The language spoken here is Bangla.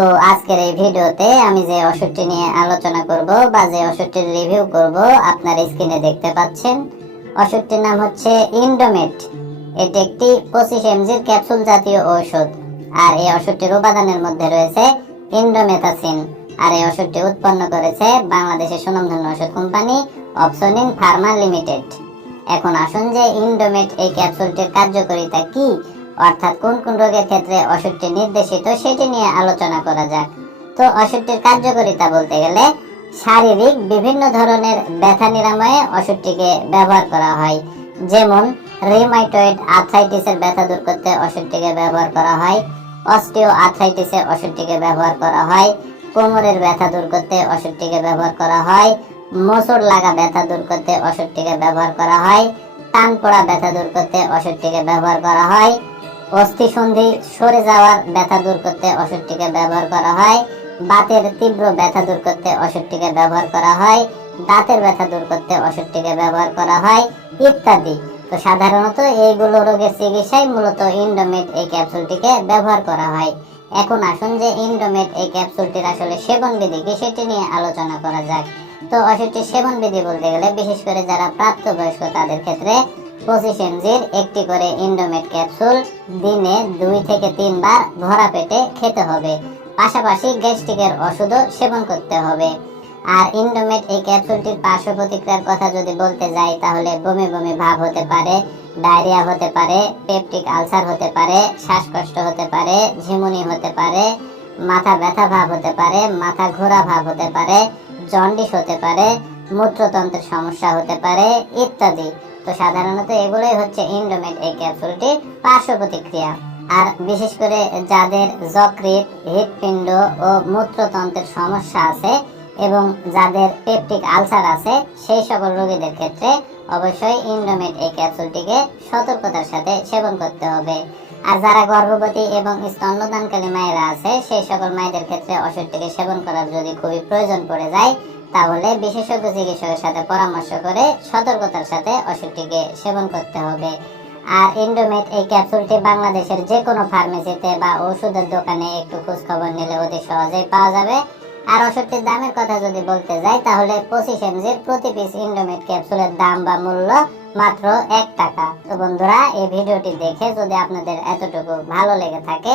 তো আজকের এই ভিডিওতে আমি যে ওষুধটি নিয়ে আলোচনা করব বা যে ওষুধটির রিভিউ করব, আপনার স্ক্রিনে দেখতে পাচ্ছেন। ওষুধটির নাম হচ্ছে ইন্ডোমেট। এটি একটি পঁচিশ এমজির ক্যাপসুল জাতীয় ঔষধ। আর এই ওষুধটির উপাদানের মধ্যে রয়েছে ইন্ডোমেথাসিন। আর এই ওষুধটি উৎপন্ন করেছে বাংলাদেশের সুনামধন্য ওষুধ কোম্পানি অপসনিন ফার্মা লিমিটেড। এখন আসুন যে ইন্ডোমেট এই ক্যাপসুলটির কার্যকারিতা কি অর্থাৎ কোন কোন রোগের ক্ষেত্রে ওষুধটি নির্দেশিত সেটি নিয়ে আলোচনা করা যাক। তো ওষুধটির কার্যকারিতা বলতে গেলে শারীরিক বিভিন্ন ধরনের ব্যথা নিরাময়ে ওষুধটিকে ব্যবহার করা হয়। যেমন রিমাইটয়েড আর্থ্রাইটিসের ব্যথা দূর করতে ওষুধটিকে ব্যবহার করা হয়। অস্টিও আর্থ্রাইটিসে ওষুধটিকে ব্যবহার করা হয়। কোমরের ব্যথা দূর করতে ওষুধটিকে ব্যবহার করা হয়। মোচড় লাগা ব্যথা দূর করতে ওষুধটিকে ব্যবহার করা হয়। টান পড়া ব্যথা দূর করতে ওষুধটিকে ব্যবহার করা হয়। অস্থি সন্ধি সরে যাওয়ার ব্যথা দূর করতে ওষুধটিকে ব্যবহার করা হয়। বাতের তীব্র ব্যথা দূর করতে ওষুধটিকে ব্যবহার করা হয়। দাঁতের ব্যথা দূর করতে ওষুধটিকে ব্যবহার করা হয়, ইত্যাদি। তো সাধারণত এইগুলো রোগের চিকিৎসায় মূলত ইন্ডোমেট এই ক্যাপসুলটিকে ব্যবহার করা হয়। এখন আসুন যে ইন্ডোমেট এই ক্যাপসুলটির আসলে সেবন বিধি কি সেটি নিয়ে আলোচনা করা যাক। তো ওষুধটির সেবন বিধি বলতে গেলে বিশেষ করে যারা প্রাপ্তবয়স্ক তাদের ক্ষেত্রে পঁচিশ এমজির একটি করে ইন্ডোমেট ক্যাপসুল দিনে দুই থেকে তিনবার ভরা পেটে খেতে হবে। পাশাপাশি গ্যাস্ট্রিকের ওষুধও সেবন করতে হবে। আর ইন্ডোমেট এই ক্যাপসুলটির পার্শ্ব প্রতিক্রিয়ার কথা যদি বলতে যাই, তাহলে বমি বমি ভাব হতে পারে, ডায়রিয়া হতে পারে, পেপটিক আলসার হতে পারে, শ্বাসকষ্ট হতে পারে, ঝিমুনি হতে পারে, মাথা ব্যথা ভাব হতে পারে, মাথা ঘোরা ভাব হতে পারে, জন্ডিস হতে পারে মূত্রতন্ত্রের সমস্যা হতে পারে ইত্যাদি। তো সাধারণত এগুলোই হচ্ছে ইন্ডোমেট এই ক্যাপসুলটির পার্শ্ব প্রতিক্রিয়া। আর বিশেষ করে যাদের যকৃত হৃৎপিণ্ড ও মূত্রতন্ত্রের সমস্যা আছে এবং যাদের পেপটিক আলসার আছে, সেই সকল রোগীদের ক্ষেত্রে অবশ্যই ইন্ডোমেট এই ক্যাপসুলটিকে সতর্কতার সাথে সেবন করতে হবে। আর যারা গর্ভবতী এবং স্তন্যদানকারী মায়েরা আছে, সেই সকল মায়েদের ক্ষেত্রে ওষুধটিকে সেবন করার যদি খুবই প্রয়োজন পড়ে যায় তাহলে বিশেষজ্ঞ চিকিৎসকের সাথে পরামর্শ করে সতর্কতার সাথে ওষুধটিকে সেবন করতে হবে। আর ইন্ডোমেট এই ক্যাপসুলটি বাংলাদেশের যে কোনো ফার্মেসিতে বা ওষুধের দোকানে একটু খোঁজ খবর নিলে অতি সহজেই পাওয়া যাবে। আর ওষুধটির দামের কথা যদি বলতে যাই, তাহলে পঁচিশ এমজির প্রতি পিস ইন্ডোমেট ক্যাপসুলের দাম বা মূল্য মাত্র এক টাকা। তো বন্ধুরা, এই ভিডিওটি দেখে যদি আপনাদের এতটুকু ভালো লেগে থাকে